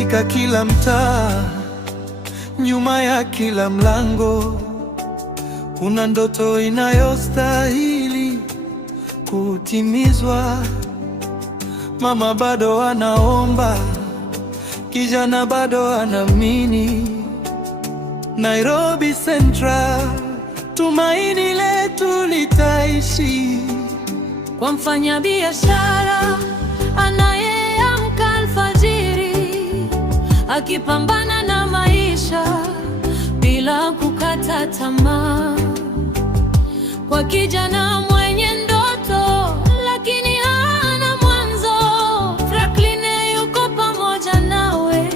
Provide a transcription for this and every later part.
Katika kila mtaa, nyuma ya kila mlango, kuna ndoto inayostahili kutimizwa. Mama bado anaomba, kijana bado anaamini. Nairobi Central, tumaini letu litaishi. Kwa mfanyabiashara anayeamka alfajiri, akipambana na maisha bila kukata tamaa. Kwa kijana mwenye ndoto lakini hana mwanzo, Franklin yuko pamoja nawe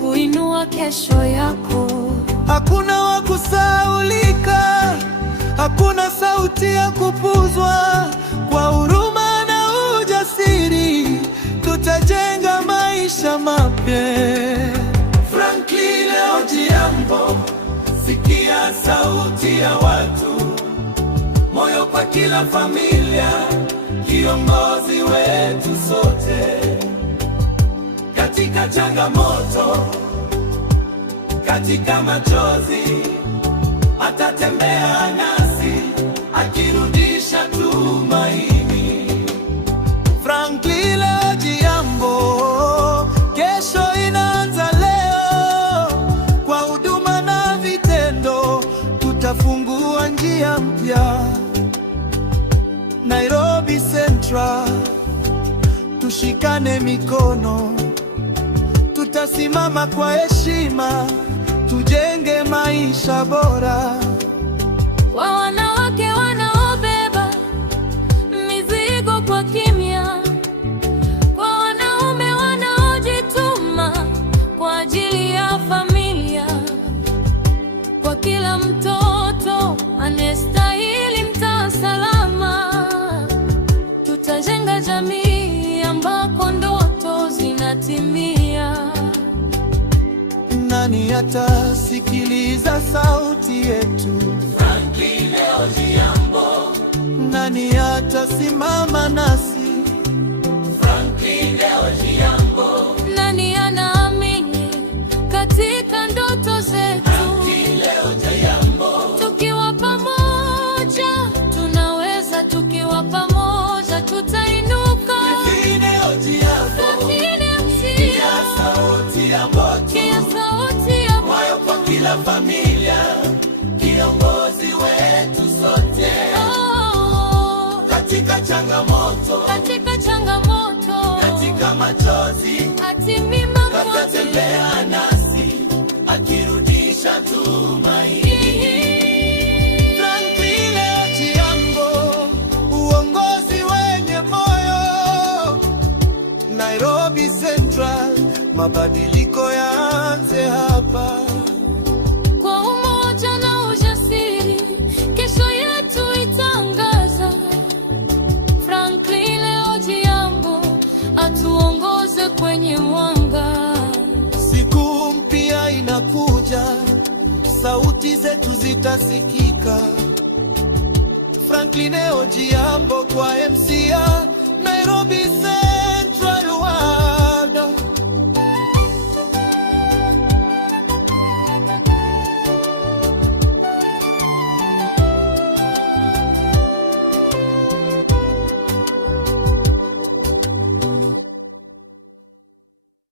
kuinua kesho yako. Hakuna wa kusahaulika, hakuna sauti ya kupuzwa. Kwa huruma na ujasiri, tutajenga maisha mapya. Franklin Odhiambo, sikia sauti ya watu, moyo kwa kila familia, kiongozi wetu sote. Katika changamoto, katika machozi, atatembea nasi akirudisha tumaini. Franklin Odhiambo, kesho inaanza leo. Kwa huduma na vitendo, tutafungua njia mpya. Nairobi Central, tushikane mikono, tutasimama kwa heshima, tujenge maisha bora. Kwa wanawake wanaobeba mizigo kwa kimya, kwa wanaume wanaojituma kwa ajili ya familia, kwa kila mtoto anayestahili mtaa salama, tutajenga jamii ambako ndoto zinatimia. Nani atasikiliza sauti yetu? Franklin Odhiambo. Nani atasimama nasi? Franklin Odhiambo. Nani anaamini katika ndoto zetu? Franklin Odhiambo. Tukiwa pamoja tunaweza, tukiwa pamoja tutainuka. Franklin Odhiambo. Kia sauti ya moto, moyo kwa kila familia, kiongozi wetu sote. Katika changamoto, katika machozi, atatembea nasi akirudisha tumaini. Franklin Odhiambo, uongozi wenye moyo. Nairobi Central, mabadiliko yaanze hapa. Kwa umoja na ujasiri, kesho yetu itangaza. Franklin Odhiambo atuongoze kwenye mwanga. Siku mpya inakuja, sauti zetu zitasikika. Franklin Odhiambo kwa MC